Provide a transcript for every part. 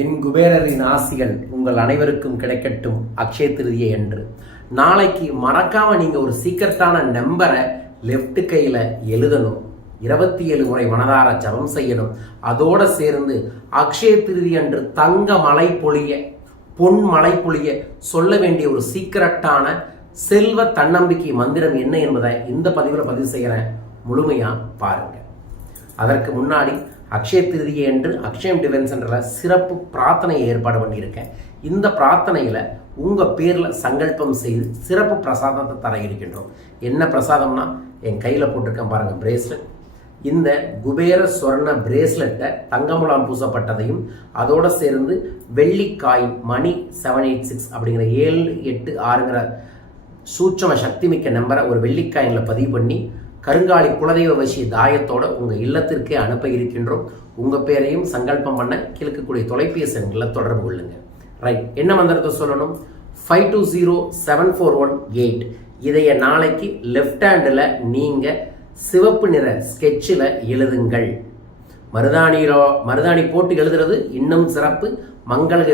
என் குபேரரின் ஆசிகள் உங்கள் அனைவருக்கும் கிடைக்கட்டும் அக்ஷய திருதியை என்று நாளைக்கு மறக்காம நீங்க ஒரு சீக்கிரட்டான நம்பரை லெஃப்ட் கையில எழுதணும். இருபத்தி ஏழு முறை மனதார ஜபம் செய்யணும். அதோட சேர்ந்து அக்ஷய திருதி அன்று தங்க மலை பொழிய பொன் மலை பொழிய சொல்ல வேண்டிய ஒரு சீக்கிரட்டான செல்வ தன்னம்பிக்கை மந்திரம் என்ன என்பதை இந்த பதிவில் பதிவு செய்கிறேன் முழுமையா பாருங்க. அதற்கு முன்னாடி அக்ஷய திருதியை என்று அக்ஷயம் டிஃபென்ஸ் என்ற சிறப்பு பிரார்த்தனையை ஏற்பாடு பண்ணியிருக்கேன். இந்த பிரார்த்தனையில் உங்கள் பேரில் சங்கல்பம் செய்து சிறப்பு பிரசாதத்தை தர இருக்கின்றோம். என்ன பிரசாதம்னா என் கையில் போட்டிருக்கேன் பாருங்கள் பிரேஸ்லெட் இந்த குபேர சொர்ண பிரேஸ்லெட்டை தங்கமுலாம் பூசப்பட்டதையும் அதோடு சேர்ந்து வெள்ளிக்காய் மணி செவன் எயிட் சிக்ஸ் அப்படிங்கிற ஏழு எட்டு ஆறுங்கிற சூட்சம சக்தி மிக்க நம்பரை ஒரு வெள்ளிக்காயினில் பதிவு பண்ணி கருங்காலி குலதெய்வ வசி தாயத்தோட உங்கள் இல்லத்திற்கே அனுப்ப இருக்கின்றோம். உங்கள் பேரையும் சங்கல்பம் பண்ண கிழக்கக்கூடிய தொலைபேசி எண்களில் தொடர்பு கொள்ளுங்க. ரைட் என்ன மந்திரத்தை சொல்லணும்? Five two zero seven four one eight இதைய நாளைக்கு லெஃப்ட் ஹேண்டில் நீங்கள் சிவப்பு நிற ஸ்கெட்சில் எழுதுங்கள். மருதாணியிலோ மருதாணி போட்டு எழுதுறது இன்னும் சிறப்பு. மங்களக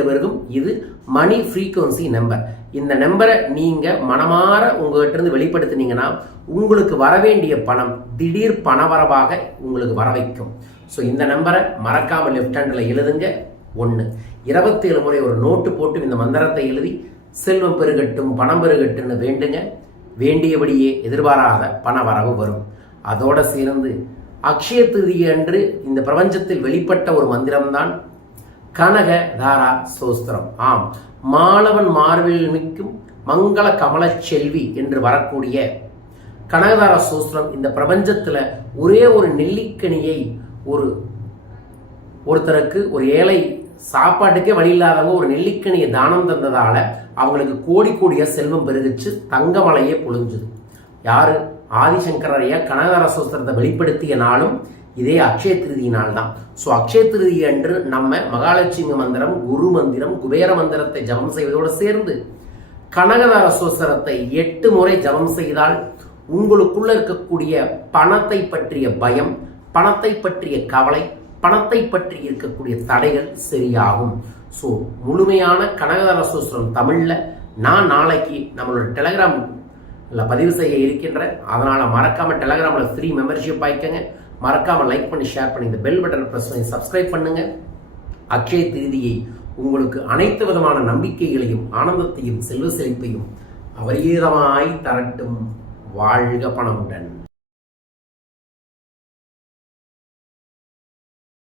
இது மணி ஃப்ரீக்குவன்சி நம்பர் இந்த நம்பரை நீங்கள் மனமாற உங்கள்கிட்டருந்து வெளிப்படுத்தினீங்கன்னா உங்களுக்கு வரவேண்டிய பணம் திடீர் பணவரவாக உங்களுக்கு வர வைக்கும் ஸோ இந்த நம்பரை மறக்காமல் லெஃப்ட் ஹேண்டில் எழுதுங்க. ஒன்று இருபத்தேழு முறை ஒரு நோட்டு போட்டு இந்த மந்திரத்தை எழுதி செல்வம் பெருகட்டும் பணம் பெருகட்டும்னு வேண்டுங்க. வேண்டியபடியே எதிர்பாராத பண வரவு வரும். அதோடு சேர்ந்து அக்ஷய திருதி அன்று இந்த பிரபஞ்சத்தில் வெளிப்பட்ட ஒரு மந்திரம்தான் கனக தாரா சோஸ்திரம். ஆம். மாணவன் மார்பில் மிக்கும் மங்கள கமல செல்வி என்று வரக்கூடிய கனகதார சோஸ்திரம் இந்த பிரபஞ்சத்தில் ஒரே ஒரு நெல்லிக்கனியை ஒரு ஒருத்தருக்கு ஒரு ஏழை சாப்பாட்டுக்கே வழி இல்லாதவங்க ஒரு நெல்லிக்கனியை தானம் தந்ததால அவங்களுக்கு கோடி கோடியாக செல்வம் பெருகிச்சு தங்கமலையே பொழிஞ்சுது. யாரு? ஆதிசங்கரையா கனகதார சோஸ்திரத்தை வெளிப்படுத்திய நாளும் இதே அக்ஷய திருதி நாள் தான் ஸோ அக்ஷய திருதி அன்று நம்ம மகாலட்சுமி மந்திரம் குரு மந்திரம் குபேர மந்திரத்தை ஜபம் செய்வதோடு சேர்ந்து கனகதார சோசரத்தை எட்டு முறை ஜபம் செய்தால் உங்களுக்குள்ள இருக்கக்கூடிய பணத்தை பற்றிய பயம் பணத்தை பற்றிய கவலை பணத்தை பற்றி இருக்கக்கூடிய தடைகள் சரியாகும். ஸோ முழுமையான கனகதார சோசரம் தமிழில் நான் நாளைக்கு நம்மளோட டெலகிராமில் பதிவு செய்ய இருக்கின்றேன். அதனால் மறக்காமல் டெலகிராமில் ஃப்ரீ மெம்பர்ஷிப் ஆயிக்கங்க. மறக்காமல் லைக் பண்ணி ஷேர் பண்ணி இந்த பெல் பட்டன் ப்ரெஸ் பண்ணி சப்ஸ்கிரைப் பண்ணுங்க. அக்ஷய தேதியை உங்களுக்கு அனைத்து விதமான நம்பிக்கைகளையும் ஆனந்தத்தையும் செல்வ செழிப்பையும் அபரீதமாய் தரட்டும். வாழ்க பணமுடன்.